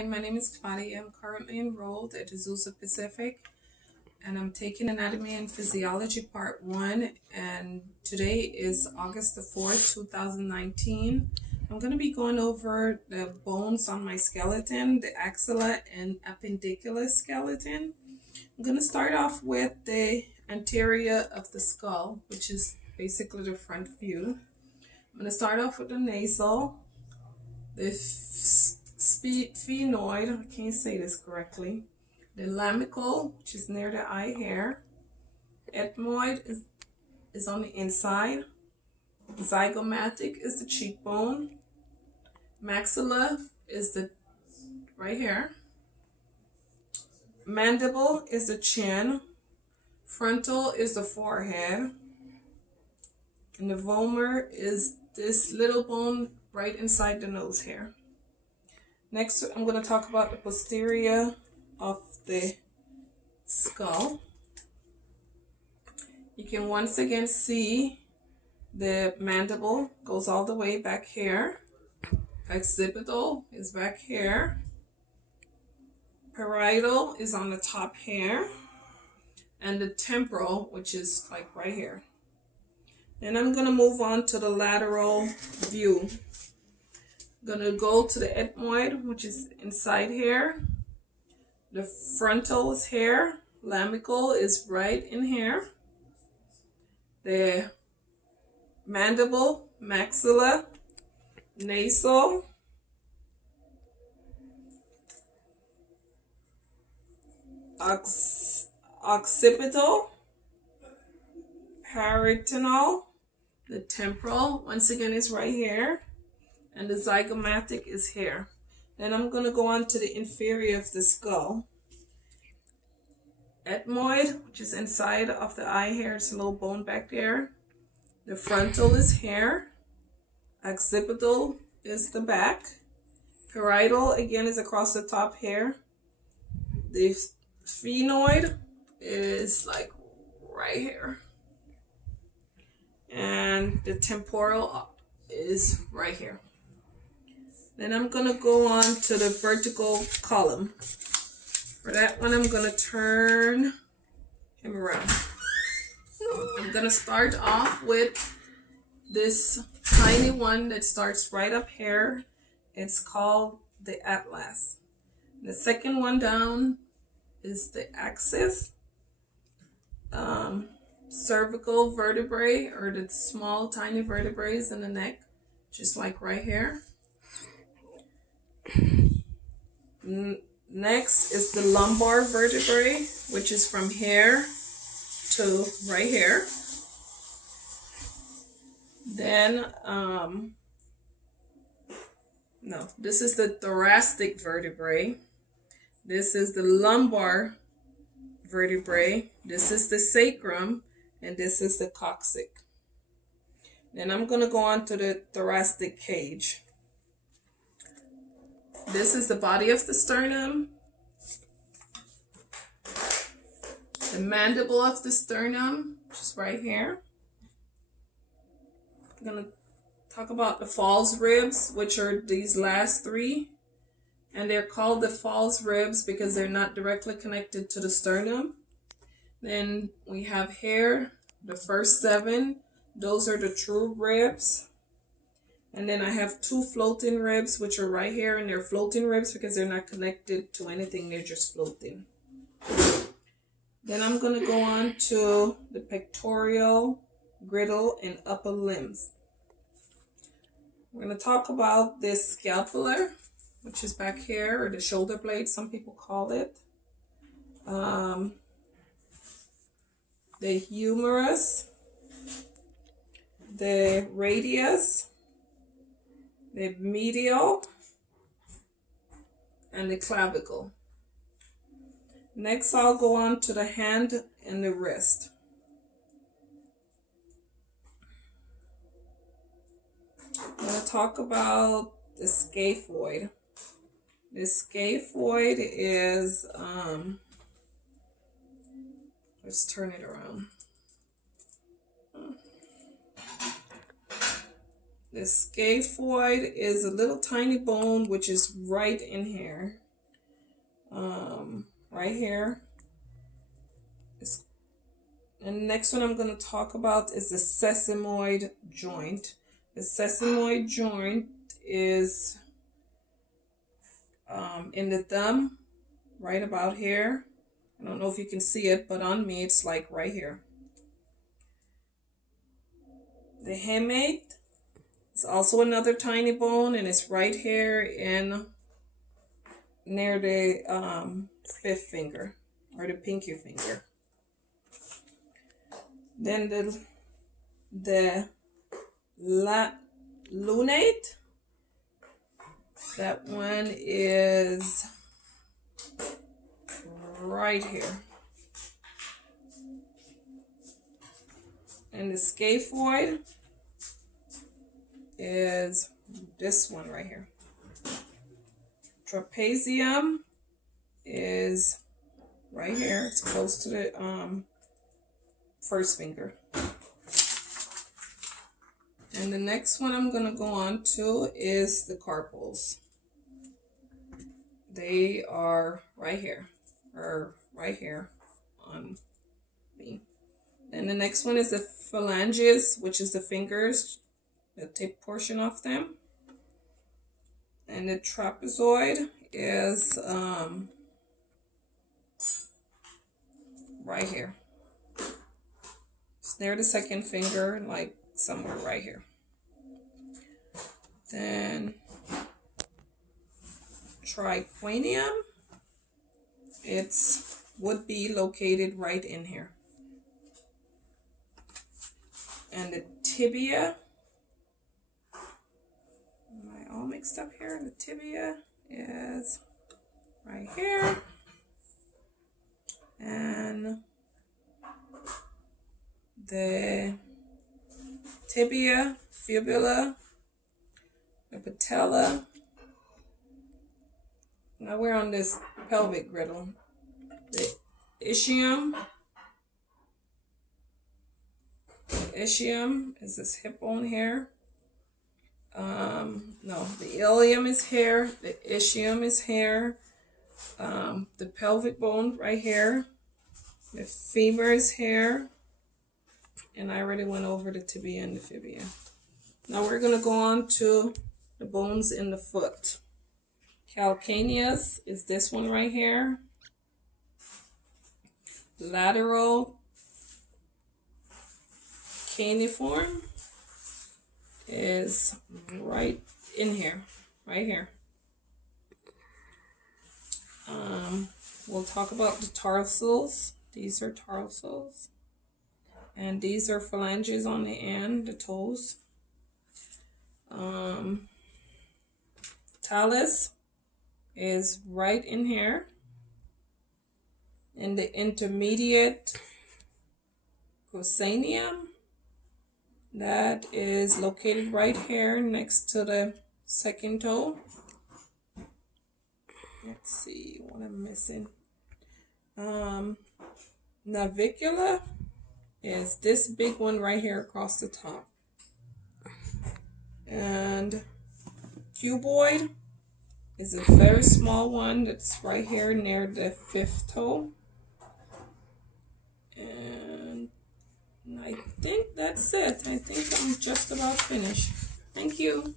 Hi, my name is Claudia. I'm currently enrolled at Azusa Pacific, and I'm taking Anatomy and Physiology Part 1, and today is August the 4th, 2019. I'm going to be going over the bones on my skeleton, the axilla and appendicular skeleton. I'm going to start off with the anterior of the skull, which is basically the front view. I'm going to start off with the nasal, the sphenoid, I can't say this correctly, the lamical, which is near the eye hair, ethmoid is on the inside, zygomatic is the cheekbone, maxilla is the right here, mandible is the chin, frontal is the forehead, and the vomer is this little bone right inside the nose hair. Next, I'm going to talk about the posterior of the skull. You can once again see the mandible goes all the way back here. Occipital is back here. Parietal is on the top here. And the temporal, which is like right here. Then I'm going to move on to the lateral view. I'm going to go to the ethmoid, which is inside here. The frontal is here. Lamical is right in here. The mandible, maxilla, nasal, occipital, parietal, the temporal, once again, is right here. And the zygomatic is here. Then I'm going to go on to the inferior of the skull. Ethmoid, which is inside of the eye hair, it's a little bone back there. The frontal is here. Occipital is the back. Parietal, again, is across the top here. The sphenoid is like right here. And the temporal is right here. Then I'm going to go on to the vertical column. For that one, I'm going to turn him around. I'm going to start off with this tiny one that starts right up here. It's called the atlas. The second one down is the axis. Cervical vertebrae, or the small tiny vertebrae in the neck, just like right here. Next is the lumbar vertebrae, which is from here to right here. Then, this is the thoracic vertebrae. This is the lumbar vertebrae. This is the sacrum, and this is the coccyx. Then I'm going to go on to the thoracic cage. This is the body of the sternum, the mandible of the sternum, which is right here. I'm going to talk about the false ribs, which are these last three. And they're called the false ribs because they're not directly connected to the sternum. Then we have here the first 7. Those are the true ribs. And then I have 2 floating ribs, which are right here, and they're floating ribs because they're not connected to anything. They're just floating. Then I'm going to go on to the pectoral, griddle, and upper limbs. We're going to talk about this scapular, which is back here, or the shoulder blade, some people call it. The humerus, the radius, the medial, and the clavicle. Next, I'll go on to the hand and the wrist. I'm going to talk about the scaphoid. The scaphoid is, let's turn it around. The scaphoid is a little tiny bone which is right in here. right here. And the next one I'm going to talk about is the sesamoid joint. The sesamoid joint is in the thumb, right about here. I don't know if you can see it, but on me it's like right here. The hamate is also another tiny bone, and it's right here in near the fifth finger or the pinky finger. Then the lunate, that one is right here. And the scaphoid is this one right here. Trapezium is right here. It's close to the first finger. And the next one I'm going to go on to is the carpals. They are right here, or right here on me. And the next one is the phalanges, which is the fingers, the tip portion of them. And the trapezoid is right here. It's near the second finger, like somewhere right here. Then triquinium, would be located right in here. And the tibia, am I all mixed up here? The tibia is right here. And the tibia, fibula, the patella. Now we're on this pelvic griddle. The ischium. The ischium is this hip bone here. No, the ilium is here. The ischium is here. The pelvic bone right here. The femur is here. And I already went over the tibia and the fibula. Now we're going to go on to the bones in the foot. Calcaneus is this one right here. Lateral cuneiform is right in here, right here. We'll talk about the tarsals. These are tarsals. And these are phalanges on the end, the toes. Talus is right in here. And the intermediate cosanium, that is located right here next to the second toe. Let's see what I'm missing. Navicula is this big one right here across the top. And cuboid is a very small one that's right here near the fifth toe. And I think that's it. I think I'm just about finished. Thank you.